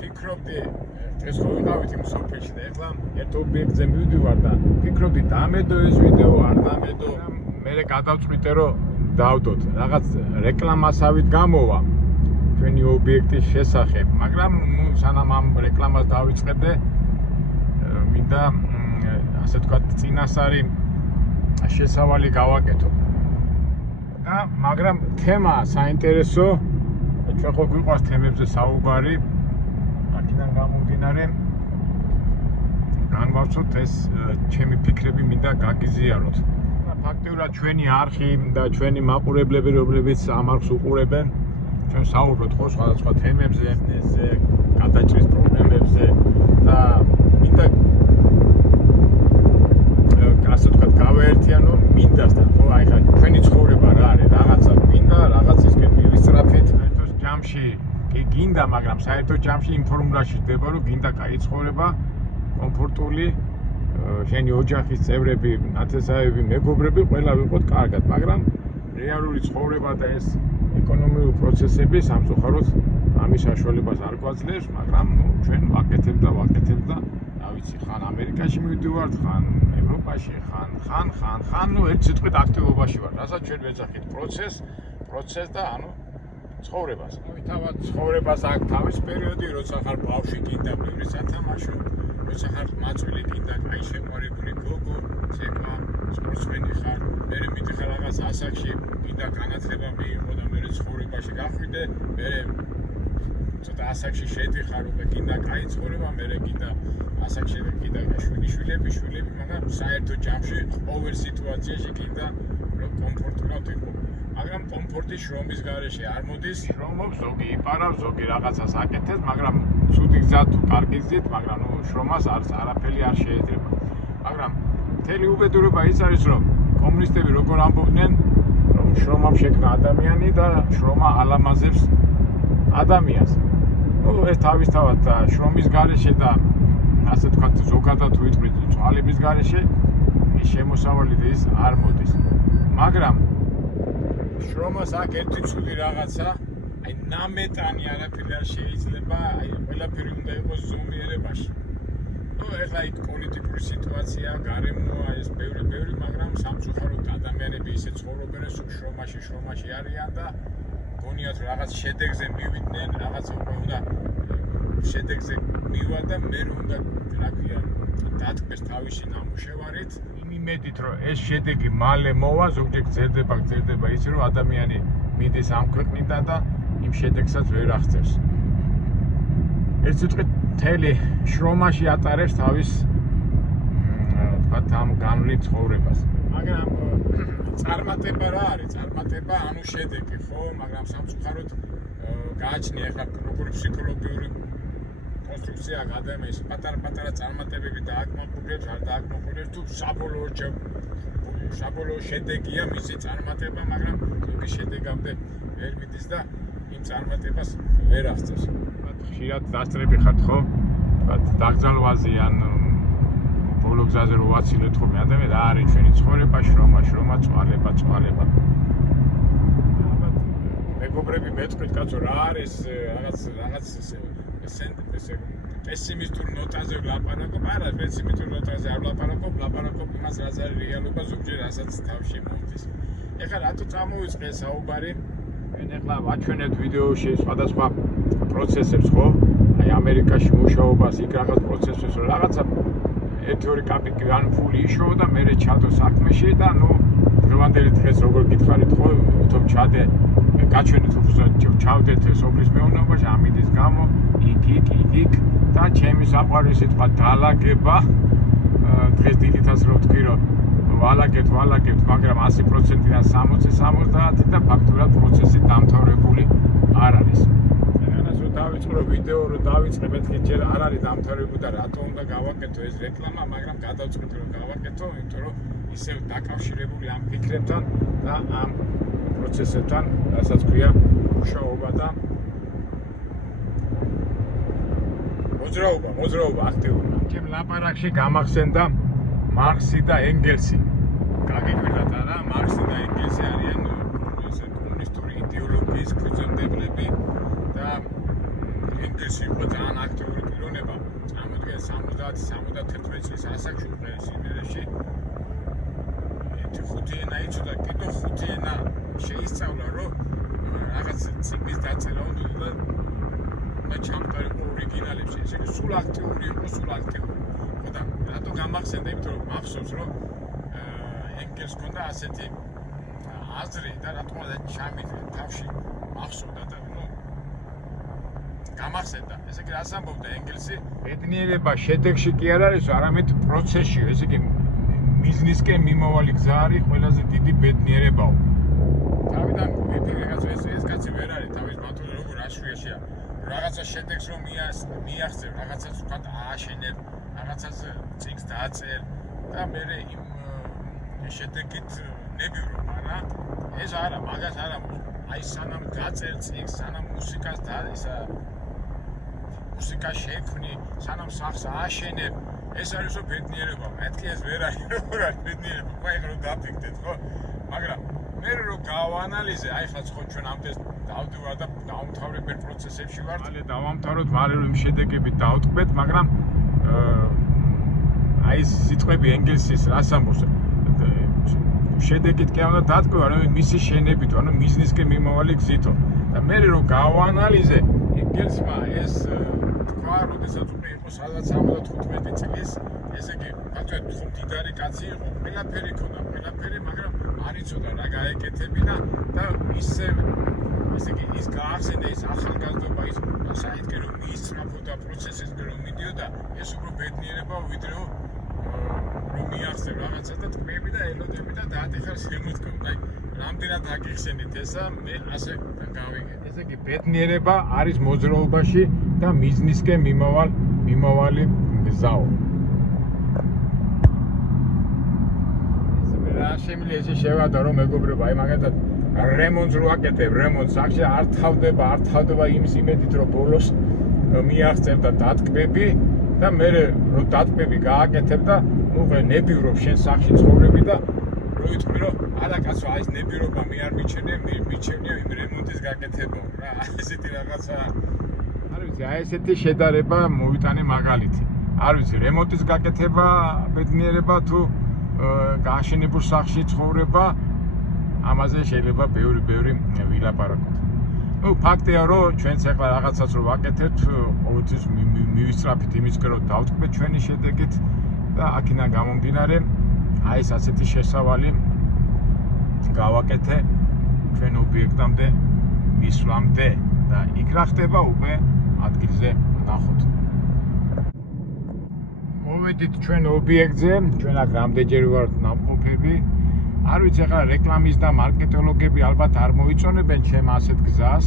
ფიქრობდი ეს ხო ვიყავით იმ სოფელში და ეხლა ერთ ობიექტზე მივდივარ და ფიქრობდი დამედო ეს ვიდეო არ დამედო მე გადავწყვიტე რომ დავდოთ რაღაც რეკლამასავით გამოვა ჩვენი ობიექტის შესახებ მაგრამ სანამ ამ რეკლამას დავიწყებდე მინდა ასე ვთქვათ წინასწარი შესავალი გავაკეთო და მაგრამ თემა საინტერესო ჩვენ ხო გვიყვარს თემებზე საუბარი აქედან გამომდინარე განვავსოთ ეს ჩემი ფიქრები მინდა გაგიზიაროთ ფაქტიურად ჩვენი არხი და ჩვენი მაყურებლები რომლებიც ამ არხს უყურებენ ჩვენ საუბრობთ ხო სხვადასხვა თემებზე გადაჭრის პრობლემებზე და მინდა ასე ვთქვათ გავაერთიანო მინდასთან ხო აი ხა ჩვენი ცხოვრება რა არის რაღაცა მინდა რაღაცისკენ მივისწრაფეთ საერთოდ ჯამში კი გინდა მაგრამ საერთოდ ჯამში ინფორმაციაში ხდება რომ გინდა კაი ცხოვრება კომფორტული შენი ოჯახის წევრები ნათესავები მეგობრები ყველა ვიყოთ კარგად მაგრამ რეალური ცხოვრება და ეს ეკონომიკური პროცესები სამწუხაროდ ამის საშუალებას არ გვაძლევს მაგრამ ჩვენ ვაკეთებ და რა ვიცი ხან ამერიკაში მივდივართ ხან ევროპაში ხან ნუ ერთ სიტყვით აქტივობაში ვარ რასაც ჩვენ ვეძახით პროცესს და ანუ ცხოვრებას თავად ცხოვრებას აქვს თავის პერიოდი როცა ხარ ბავშვი გინდა ბევრი სათამაშო როცა ხარ მაწვილი გინდა კაი შეყვარებული გოგო ცეკვა სპორტსმენი ხარ მე მიდიხარ რაღაც ასაკში გინდა განათლება მიიღო და მე ცხოვრებაში გახვიდე მე ცოტა ასაკში შედიხარ უკვე გინდა კაი ცხოვრება მე გინდა ასაკში გინდა შვილები მაგრამ საერთო ჯამში ყოველ სიტუაციაში გინდა რომ კომფორტულად იყო მაგრამ კომფორტი შრომის გარეშე არ მოდის შრომობს ზოგი იპარავს ზოგი რაღაცას აკეთებს მაგრამ ცუდი გზა თუ კარგი გზით მაგრამ ნუ შრომას არაფერი არ შეეძება მაგრამ მთელი უბედურება ის არის რომ კომუნისტები როგორ ამბობდნენ რომ შრომამ შექმნა ადამიანი და შრომა ალამაზებს ადამიანს ნუ ეს თავისთავად შრომის გარეშე და ასე ვთქვათ ზოგადად თუ იტყვით წვალების გარეშე ის შემოსავალი ის არ მოდის მაგრამ შრომას აქ ერთი ცუდი რაღაცა აი ნამეტანი არაფერი არ შეიძლება აი ყველაფერი უნდა იყოს ზომიერებაში ნუ ეხლა იქ პოლიტიკური სიტუაცია გარემოა ეს ბევრი მაგრამ სამწუხაროდ ადამიანები ისე ცხოვრობენ რომ შრომაში არიან და გონიათ რაღაც შედეგზე მივიდნენ რაღაცა უნდა შედეგზე მივა და მე უნდა რა ქვია დათქმეს თავისი ნამუშევარით იმედით რომ ეს შედეგი მალე მოვა ზოგჯერ გრძელდება ისე რომ ადამიანი მიდის ამ ქვეყნიდან და იმ შედეგსაც ვერ აღწევს ერთ სიტყვით მთელი შრომაში ატარებს თავის თქვათ ამ განვლით ცხოვრებას მაგრამ წარმატება რა არის წარმატება ანუ შედეგი ხო მაგრამ სამწუხაროდ გააჩნია ახლა როგორი ფსიქოლოგიური კონსტრუქცია ადამიანის პატარა წარმატებები დააკმაყოფილებს არ დააკმაყოფილებს თუ საბოლოო შედეგია მისი წარმატება მაგრამ ზოგი შედეგამდე ვერ მიდის და იმ წარმატებას ვერ აღწევს ხშირად დასწრები ხართ ხო თქვათ დაგზალვაზე ან ბოლო გზაზე რო ვაცილეთ ხოლმე ადამიანი რა არის ჩვენი ცხოვრება შრომა წვალება მეგობრები მეტყვით კაცო რა არის რაღაც ესე პესიმისტურ ნოტაზე ვლაპარაკობ არა პესიმისტურ ნოტაზე არ ვლაპარაკობ იმას რაც არის რეალობა ზოგჯერ რასაც თავში მოდის ეხლა რატო წამოვიწყე საუბარი მე ეხლა ვაჩვენებ ვიდეოში სხვადასხვა პროცესებს ხო აი ამერიკაში მუშაობას იქ რაღაც პროცესებს რაღაცა ერთ-ორი კაპიტი განფული იშოვა და მე ჩადო საქმეში და ნუ დღევანდელი დღეს როგორ გითხარით ხო თუმ ჩადე გაჩვენეთ უბრალოდ ჩავდეთ სოფლის მეურნეობაში ამინდის გამო იქ და ჩემი საყვარელი სიტყვა დალაგება დღეს დიდითაც რო ვთქვი რომ ვალაგებთ მაგრამ 100%-დან 60-70 და ფაქტურად პროცესი დამთავრებული არ არის რანაც რო დავიწყო ვიდეო რო დავიწყე მეთქი ჯერ არ არის დამთავრებული და რატო უნდა გავაკეთო ეს რეკლამა მაგრამ გადავწყვიტე რომ გავაკეთო იმიტომ რომ ისევ დაკავშირებული ამ ფიქრებთან და ამ პროცესებთან რასაც ქვია მუშაობა და მოძრაობა აქტიური ჩემ ლაპარაკში გამახსენდა მარქსი და ენგელსი გაგიკვირდათ არა მარქსი და ენგელსი არიან კომუნისტური იდეოლოგიის ფუძემდებლები და ენგელსი იყო ძალიან აქტიური პიროვნება. წამოდგა 70-71 წლის ასაკში უყერის იმერეში. 5 ენა იცოდა, კიდევ 5 ენა შეისწავლა, რომ რაღაც ციგნის დაწერა უნდა და ჩამყარიყო ორიგინალებში. ესე იგი სულ აქტიური იყო, სულ აქტიური. ხოდა რატო გამახსენდა, იმიტომ რომ მახსოვს, რომ ენგელს ჰქონდა ასეთი აზრი და რატომაც ჩამიგდა თავში მახსოვდა და გამახსენდა. ესე იგი რას ამბობდა ენგელსი? ბედნიერება შედეგში კი არ არის, არამედ პროცესშია. ესე იგი ბიზნესკენ მიმავალი გზა არის ყველაზე დიდი ბედნიერებაო. თავიდან ვიფიქრე, ეს კაცი ვერ არის თავის მათული როგორ აშვიაშია. რაღაცა შედეგს რომ მიაღწევ, რაღაცას ვთქვათ ააშენებ, რაღაცას წიგნს დააწერ და მე იმ შედეგით ნებივრო, მაგრამ ეს არა, მაგას არა. აი სანამ დააწერ წიგნს, სანამ მუსიკას და ისა მუსიკა შექმნი, სანამ სახს ააშენებ, ეს არის რომ ბედნიერება. მეთქი ეს ვერ არის, როგორ არის ბედნიერება. ხაი რომ დაფიქრდეთ, ხო? მაგრამ მე რო გავანალიზე, აი ხაც ხო ჩვენ ამდენ დავდივარ და დავამთავრებელ პროცესებში ვარ. მალე დავამთავროთ, მალე რომ შედეგები დავტკბეთ, მაგრამ აი ეს სიტყვები ენგელსის რას ამბობს? შედეგით კი უნდა დატკბება, რომ მისი შენებით, ანუ ბიზნესკენ მიმავალი გზითო. და მე რო გავანალიზე, ენგელსმა ეს თქვა, როდესაც უკვე იყო სადაც 75 წლის, ესე იგი, ბატონო, ხო მდიდარი კაცი იყო, ყველაფერი ქონდა, ყველაფერი, მაგრამ არ იცოდა რა გაეკეთებინა და ესე იგი, ის გაახსენდა ის ახალგაზრდობა, ის საერთოდ რომ მიისწრაფოდა პროცესისგან რომ მიდიოდა, ეს უფრო ბედნიერება ვიდრე რომ მიახსენ რაღაცა და თქმები და ელოდები და დაატეხარ შემოთქვი. აი, რამდენად აგიხსენით ესა, მე ასე გავიგე. ესე იგი, ბედნიერება არის მოძრაობაში და ბიზნესკენ მიმავალი გზაო. რა შემიძლია ესე შევადო რომ მეგობრებო, აი მაგათაც რემონტს რო აკეთებ, რემონტს სახში არ თავდება იმის იმედით რომ ბოლოს მიაღწევ და დატკბები და მე რო დატკბები გააკეთებ და უღე ნებივრობ შენ სახში ცხოვრები და რო იტყვი რომ არა კაცო აი ეს ნებირობა მე არ მიჩენია იმ რემონტის გაკეთება რა ესეთი რაღაცა არ ვიცი აი ესეთი შედარება მოვიტანე მაგალითი არ ვიცი რემონტის გაკეთება ბედნიერება თუ გააშენებულ სახში ცხოვრება ამაზე შეიძლება ბევრი ვილაპარაკოთ. ნუ ფაქტია რომ ჩვენც ახლა რაღაცას რო ვაკეთებთ, ყოველთვის მივისწრაფით იმისკენ რომ დავტკბეთ ჩვენი შედეგით და აქედან გამომდინარე აი ეს ასეთი შესავალი გავაკეთე ჩვენ ობიექტამდე მისვლამდე და იქ რა ხდება უკვე ადგილზე ნახოთ. მოვედით ჩვენ ობიექტზე, ჩვენ აქ რამდენჯერ ვართ ნამყოფები. არ ვიცი ახლა რეკლამის და მარკეტოლოგები ალბათ არ მოიწონებენ ჩემ ასეთ გზას.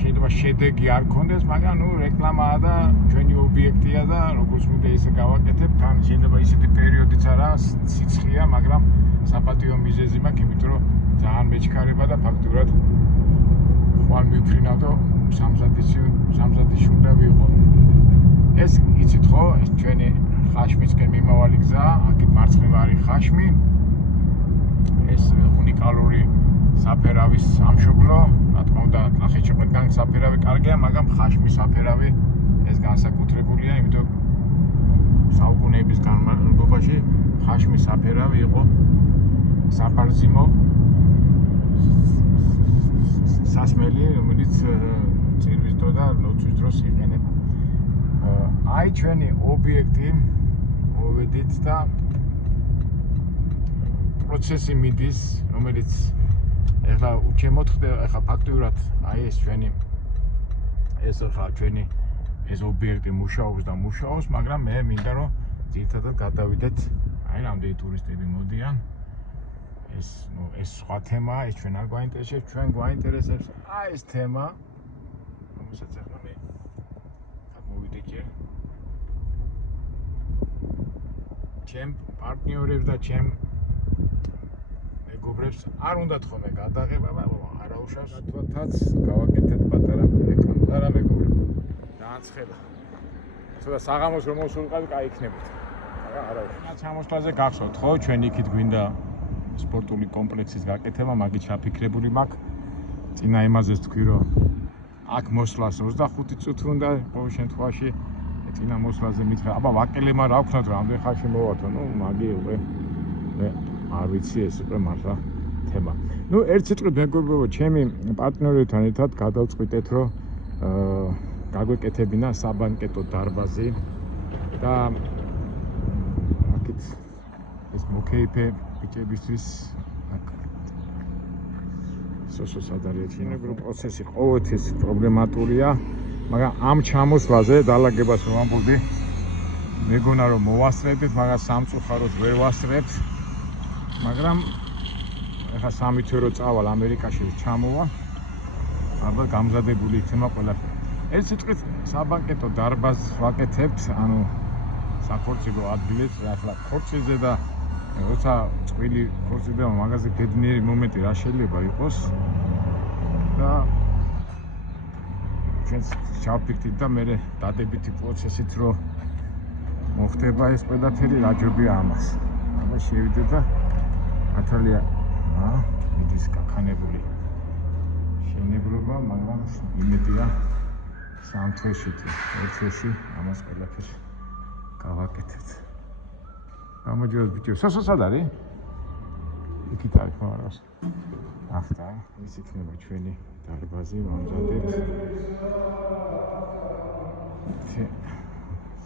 შეიძლება შედეგი არ გქონდეს, მაგრამ ნუ რეკლამაა და ჩვენი ობიექტია და როგორც მინდა ისე გავაკეთებ, თან შეიძლება ისეთი პერიოდიც არა, სიცხეა, მაგრამ საპატიო მიზეზი მაქვს, იმიტომ რომ ძალიან მეჩქარება და ფაქტურად ხვალ მიფრინავ და სამზადისში უნდა ვიყო. ეს იცით ხო, ეს ჩვენი ხაშმისკენ მიმავალი გზა, აქეთ მარცხნივ არის ხაშმი. ეს უნიკალური საფერავის სამშობლო, რა თქმა უნდა, კახეთში ყველგან საფერავი კარგია, მაგრამ ხაშმის საფერავი ეს განსაკუთრებულია, იმიტომ საუკუნეების განმავლობაში ხაშმის საფერავი იყო საბარძიმო სასმელი, რომელიც წირვის დრო და ლოცვის დროს იყენებდა. აი ჩვენი ობიექტი მოვედით და პროცესი მიდის, რომელიც ეხლა უჩემოთ ხდება, ეხლა ფაქტურად აი ეს ჩვენი ეს ახლა ჩვენი ეს ობიექტი მუშაობს, მაგრამ მე მინდა რომ ძირითადად გადავიდეთ, აი რამდენი ტურისტები მოდიან. ეს სხვა თემაა, ეს ჩვენ არ გვაინტერესებს, ჩვენ გვაინტერესებს აი ეს თემა, რომელსაც ახლა მე მოვიდე ჩემ პარტნიორებს და ჩემ მეგობრებს არ უნდათ ხოლმე გადაღება, არაუშავს თვათაც გავაკეთეთ პატარა რეკლამა. არა მეგობრებო, დაანცხელა. ცოტა საღამოს რომ მოსულიყავი, კაი იქნებოდა. არაუშავს. ჩამოსვლაზე გახსოვთ ხო, ჩვენ იქით გვინდა სპორტული კომპლექსის გაკეთება, მაგით ჩაფიქრებული მაქვს. წინა იმაზეც თქვი რომ აქ მოსვლას 25 წუთი უნდა ყოველ შემთხვევაში წინა მოსვლაზე მითხრა. აბა ვაკელემა რა ვქნათ რამდენ ხანში მოვათო, მაგი უკვე მე არ ვიცი ეს უკვე მართლა თემა. ერთ სიტყვით მეგობრებო, ჩემი პარტნიორებთან ერთად გადავწყვიტეთ, რომ გაგვეკეთებინა საბანკეტო დარბაზი და აქეთ ეს მოკეიფე ბიჭებისთვის სოსოს ადარიეთინებრო პროცესი ყოველთვის პრობლემატურია, მაგრამ ამ ჩამოსვლაზე დალაგებას რომ ამბობდი, მეგონა რომ მოვასწრებთ, მაგრამ სამწუხაროდ ვერ ვასწრებთ, მაგრამ ეხლა 3 თვე რო წავალ ამერიკაში ჩამოვა, აბა გამზადებული იქნება ყველაფერი. ერთ სიტყვით საბანკეტო დარბაზს ვაკეთებთ, ანუ საქორწილო ადგილებს, ახლა ხორცზე და როცა წვილი ხორცზე და მაგაზე ბედნიერი მომენტი რა შეიძლება იყოს და ჩვენს ჩავფიქრით და მე დადებითი პროცესით რო მოხდება ეს ყველაფერი რა ჯობია ამას. აბა შევიდეთ და ათალია მიდის გაქანებული შენებლობა, მაგრამ იმედია 3 თვეში თუ 1 თვეში ამას ყველაფერს გავაკეთებთ. გამოდიოთ ბიჭო, სოსოს არ არის? იქით არის ხო არა? ახლა ის იქნება ჩვენი დარბაზი, მომზადეთ.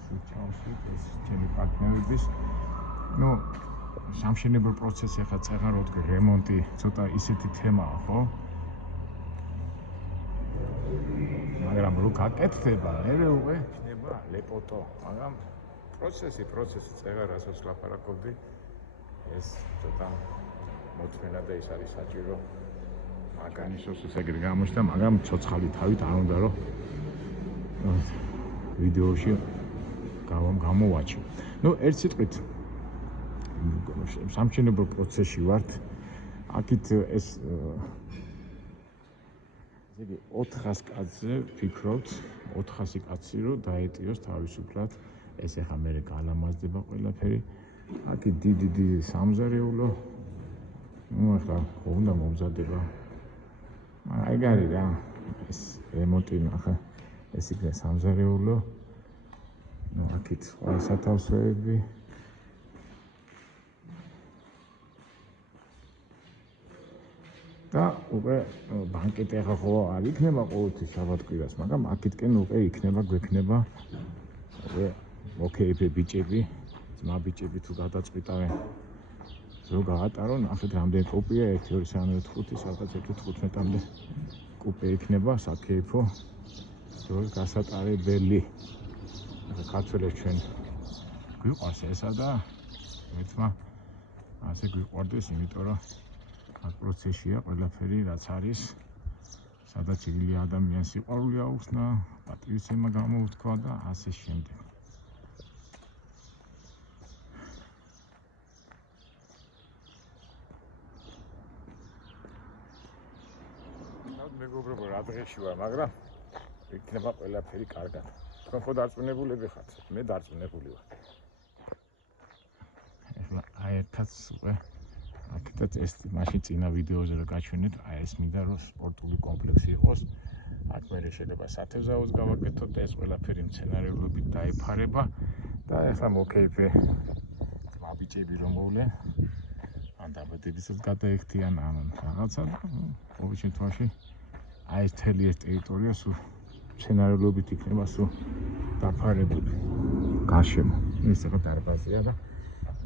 სიჩაოსით ეს ჩემი პარტნიორების. სამშენებლო პროცესი ახლა წეღარ რო თქვი, რემონტი ცოტა ისეთი თემაა, ხო? მაგრამ რო გაკეთდება, მე უკვე იქნება ლეპოტო, მაგრამ პროცესი წეღარ რასაც ლაპარაკობდი, ეს ცოტა მოთმენა და ის არის საჭირო. მაგანი სოსოს ეგრე გამოჩნდა, მაგრამ ცოცხალი თავით არ უნდა რომ ვიდეოში გამოვაჩი. ერთ სიტყვით სამშენებლო პროცესში ვართ. აქეთ ეს იგი 400 კაცზე ვფიქრობთ, 400 კაცი რომ დაეტიოს თავისუფლად. ეს ახლა მე გალამაზდება ყველაფერი. აქეთ დიდი სამზარეულო. ახლა უნდა მომზადება. აი გარი რა. ეს რემონტი ახლა ეს იქნება სამზარეულო. აქეთ სხვა სათავსოები. და უკვე ბანკეტი ახლა ხო არ იქნება ყოველთვის შაბათ-კვირას, მაგრამ აქეთკენ უკვე გვექნება უკვე მოკეიფე ბიჭები, ძმა ბიჭები თუ გადაწყვიტავენ რომ გაატარონ, ახეთ რამდენი კოპია 1 2 3 4 5 სადღაც 1-15-მდე კუპე იქნება საკეიფო დროს გასატარებელი. ახლა ქართველებს ჩვენ გვიყვარს ესა და ერთმა ასე გვიყვარდეს, იმიტომ რომ აქ პროცესია ყველაფერი რაც არის, სადაც იგლი ადამიანს სიყვარული აუხსნა, პატივისცემა გამოუთქვა და ასე შემდეგ. მეგობრებო, რა დღეში ვარ, მაგრამ იქნება ყველაფერი კარგად. თქვენ ხო დარწმუნებულები ხართ? მე დარწმუნებული ვარ. ეხლა ერთად უკვე აქეთაც ეს მაშინ წინა ვიდეოზე რა გაჩვენეთ, ეს მინდა რომ სპორტული კომპლექსი იყოს. აქ მე შეიძლება სათევზაოს გავაკეთოთ და ეს ყველაფერი მცენარეულობით დაიფარება და ეხლა მოკეიფე ძმაბიჭები რომ მოვლენ, ან დაბადებისაც გადაეხდიან, ან რაღაცა და ყოველ შემთხვევაში აი ეს მთელი ეს ტერიტორია სულ მცენარეულობით იქნება სულ დაფარებული. გარშემო ეს ახლა დარბაზია და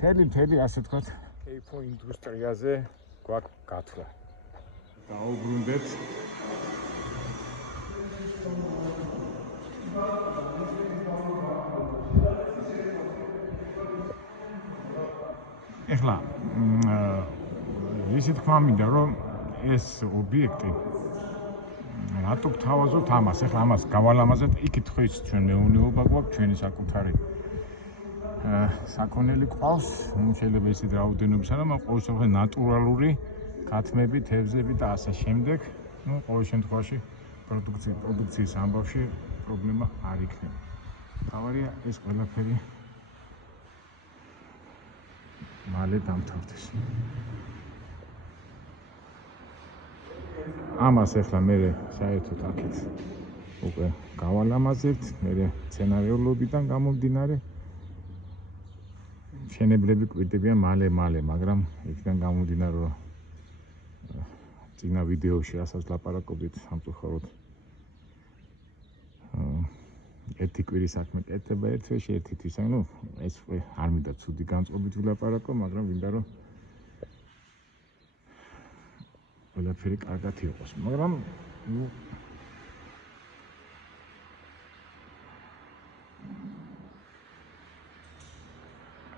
მთელი ასე თქვათ კეიფო ინდუსტრიაზე გვაქვს გათვლა. დაუბრუნდეთ. ეხლა ისე თქვა მინდა რომ ეს ობიექტი რატო გთავაზობთ ამას? ეხლა ამას გავალამაზეთ, იქით ხო ის ჩვენ მეურნეობა გვაქვს, ჩვენი საკუთარი საქონელი ყავს, შეიძლება ისეთ რაოდენობისა, მაგრამ ყოველ შემთხვევაში ნატურალური ქათმები, თევზები და ასე შემდეგ. ყოველ შემთხვევაში პროდუქციის ამბავში პრობლემა არ იქნება. თავარია ეს ყველაფერი მალე დამთავრდეს. ამას ეხლა მე საერთოდ აქეთ უკვე გავალამაზებთ, მე სცენარიულობიდან გამომდინარე მშენებლები კვირდებიან მალე, მაგრამ იქიდან გამომდინარე რომ წინა ვიდეოში რასაც ლაპარაკობდით სამწუხაროდ ერთი კვირის საქმე კეთდება ერთ თვეში, ერთი თვის, ანუ ეს არ მინდა ცუდი განწყობით ვილაპარაკო, მაგრამ მინდა რომ ყველაფერი კარგად იყოს, მაგრამ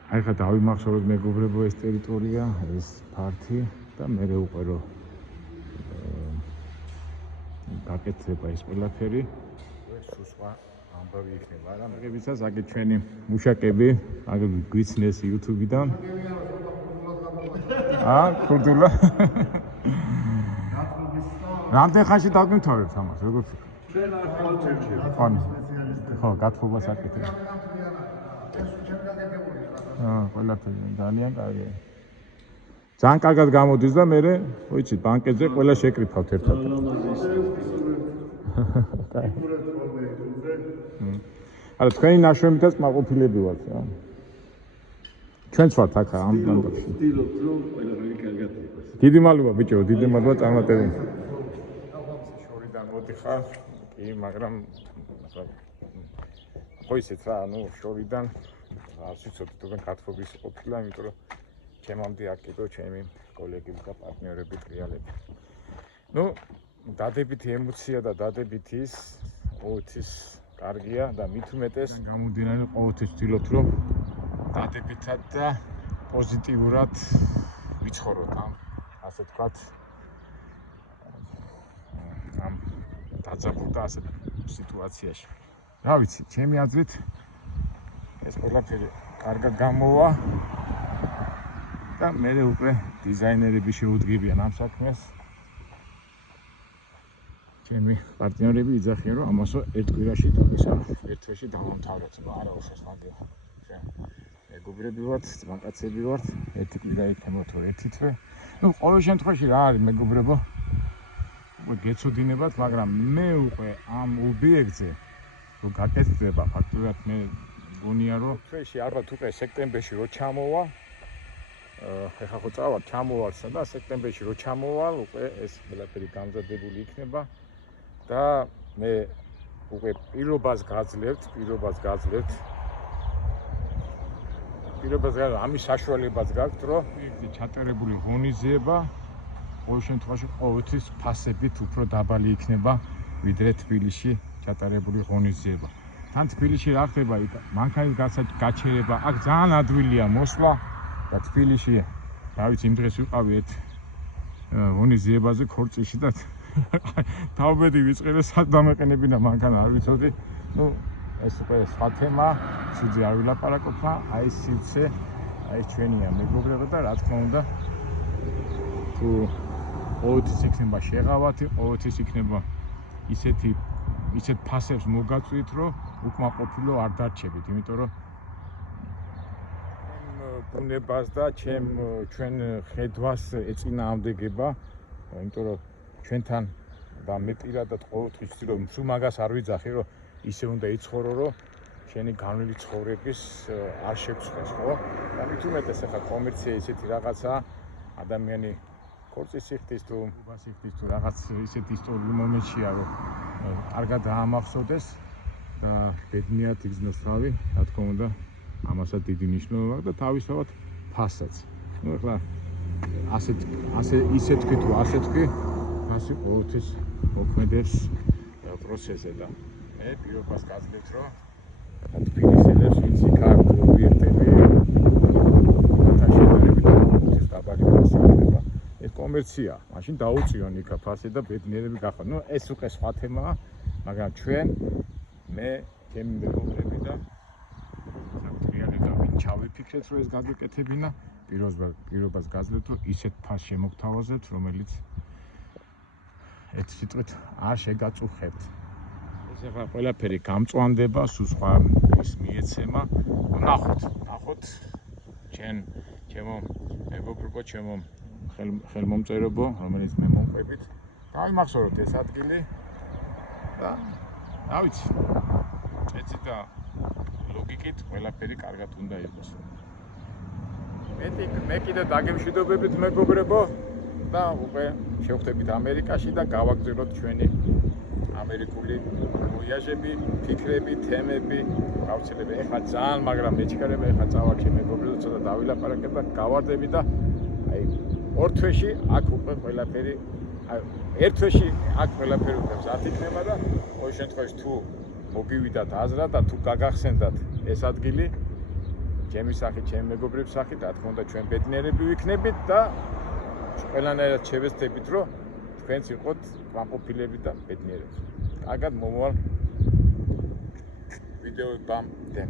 აი ხა დავიმახსოვროთ მეგობრებო ეს ტერიტორია, ეს ფართი და მე უკვე რომ გაკეთდება ეს ყველაფერი, სულ სხვა ამბავი იქნება, არა? მეგებიცას აგე ჩვენი მუშაკები, აგე გვიცნეს YouTube-დან. ქურდულა. რამდენ ხანში დაგვიმთავრებთ ამას, როგორ ფიქრობ? ჩვენ არ ხალხებში. ხო, გათხოვებას აკეთებ. ყველაფერი ძალიან კარგია. ძალიან კარგად გამოდის და მე ვიცი, ბანკებზე ყველა შეკრიფავთ ერთად. არა, თქვენი ნაშრომითაც მაყოფილები ვართ რა. ჩვენც ვართ აქ ამ ბანკში. ვთქვით რომ ყველაფერი კარგად იყოს. დიდი მადლობა ბიჭო, დიდი მადლობა წარმატებით. შორიდან მოდიხარ, კი, მაგრამ ხო ისეთ რა, ანუ შორიდან არ ვიცოდი თქვენ კათხოვის ყოფილა, იმიტომ რომ ჩემამდე აქ იყო ჩემი კოლეგები და პარტნიორები ტრიალები. დადებითი ემოცია და დადებითი ის ყოველთვის კარგია და მით უმეტეს გამომდინარე ყოველთვის ვცდილობთ რომ დადებითად და პოზიტიურად ვიცხოვროთ ამ ასე ვთქვათ ამ დაძაბულ და ასე სიტუაციაში. რა ვიცი, ჩემი აზრით ეს ყველაფერი კარგად გამოვა და მე უკვე დიზაინერები შეუდგებიან ამ საქმეს. ჩემი პარტნიორები იძახიან რომ ამასო ერთ კვირაში და ისა ერთ თვეში დავამთავროთ. არა უშავს მაგე. მეგობრები ვართ, ძმაკაცები ვართ, ერთი კვირა იქნება თუ ერთი თვე. ყოველ შემთხვევაში რა არის მეგობრებო? უკვე გეცოდინებათ, მაგრამ მე უკვე ამ ობიექტზე რომ გაკეთდება ფაქტობრივად მე გონია რომ თვეში ალბათ უკვე სექტემბერში რო ჩამოვა ეხლა ხო წავალ ჩამოვარსა და სექტემბერში რო ჩამოვალ უკვე ეს ყველაფერი გამზადებული იქნება და მე უკვე პირობას გაძლევთ ამის საშუალებაც გაქვთ რომ იგი ჩატარებული ღონისძიება ყოველ შემთხვევაში ყოველთვის ფასებით უფრო დაბალი იქნება ვიდრე თბილისში ჩატარებული ღონისძიება. თან თბილისში რა ხდება იქ მანქანის გაჩერება, აქ ძალიან ადვილია მოსვლა და თბილისში რა ვიცი იმ დღეს ვიყავი ერთ ღონისძიებაზე ქორწილში და თავბედი ვიწყერე სად დამეყენებინა მანქანა არ ვიცოდი. ეს უკვე სხვა თემა, სიძე არ ვილაპარაკობ, აი სიძე, აი ჩვენია მეგობრებო და რა თქმა უნდა თუ ყოველთვის იქნება შეღავათი, ყოველთვის იქნება ისეთ ფასებს მოგაწვით, რომ უკმაყოფილო არ დარჩებით, იმიტომ რომ ბუნებას და ჩვენ ხედვას ეწინააღმდეგება, იმიტომ რომ ჩვენთან და მე პირადად ყოველთვის ვცდილობ სულ მაგას არ ვიძახი, რომ ისე უნდა იცხოვრო, რომ შენი განვლილი ცხოვრების არ შეგწყვეტს, ხო? და მით უმეტეს ახლა კომერცია ისეთი რაღაცაა, ადამიანი ქორწილს იხდის თუ უბას იხდის თუ რაღაც ისეთი ისტორიული მომენტია, რომ კარგად დაამახსოვდეს და ბედნიათ იგრძნოს თავი, რა თქმა უნდა, ამასაც დიდი მნიშვნელობა აქვს და თავისთავად ფასსაც. ახლა ისე თქვი თუ ასე თქვი, ფასი ყოველთვის მოქმედებს პროცესზე და მე პირობას გაძლევთ, რომ თბილისელებს ვინც იქ აქვს ობიექტები და შედარებით ყოველთვის დაბალი ფასი იქნება. ეს კომერცია, მაშინ დაუწიონ იქა ფასი და ბედნიერები გახვალ. ეს უკვე სხვა თემაა, მაგრამ ჩვენ მე ჩემი მეგობრები და საკუთრიალი და ვინ ჩავიფიქრეთ, რომ ეს გაგეკეთებინა, პირობას გაძლევთ, რომ ისეთ ფასს შემოგთავაზებთ, რომელიც ერთ სიტყვით არ შეგაწუხებთ. ეს ახლა ყველაფერი გამწვანდება, სულ სხვა ის მიეცემა. ნახოთ, ჩემო მეგობრებო, ჩემო ხელმომწერებო, რომელიც მე მომყვებით, დაიმახსოვროთ ეს ადგილი და რა ვიცი. ეცი და ლოგიკით ყველაფერი კარგად უნდა იყოს. მე კიდე დაგემშვიდობებით მეგობრებო და უკვე შევხვდებით ამერიკაში და გავაგრძელოთ ჩვენი ამერიკული ვოიაჟები, ფიქრები, თემები. გავცელებ ეხლა ძალიან, მაგრამ მეჩქარება ეხლა წავარჩი მეგობრებო, ცოტა დავილაპარაკებ და გავარდები და აი ორ თვეში აქ უკვე ყველაფერი ერთ თვეში აქ ყველაფერი უკვე მზად იქნება და ყოველ შემთხვევაში თუ მოგივიდათ აზრად და თუ გაგახსენდათ ეს ადგილი ჩემი სახით, ჩემი მეგობრების სახით, რა თქმა უნდა ჩვენ ბედნიერები ვიქნებით და ყველანაირად შევეცდებით, რომ თქვენც იყოთ კმაყოფილები და ბედნიერები. კარგად მომავალ ვიდეოებამდე.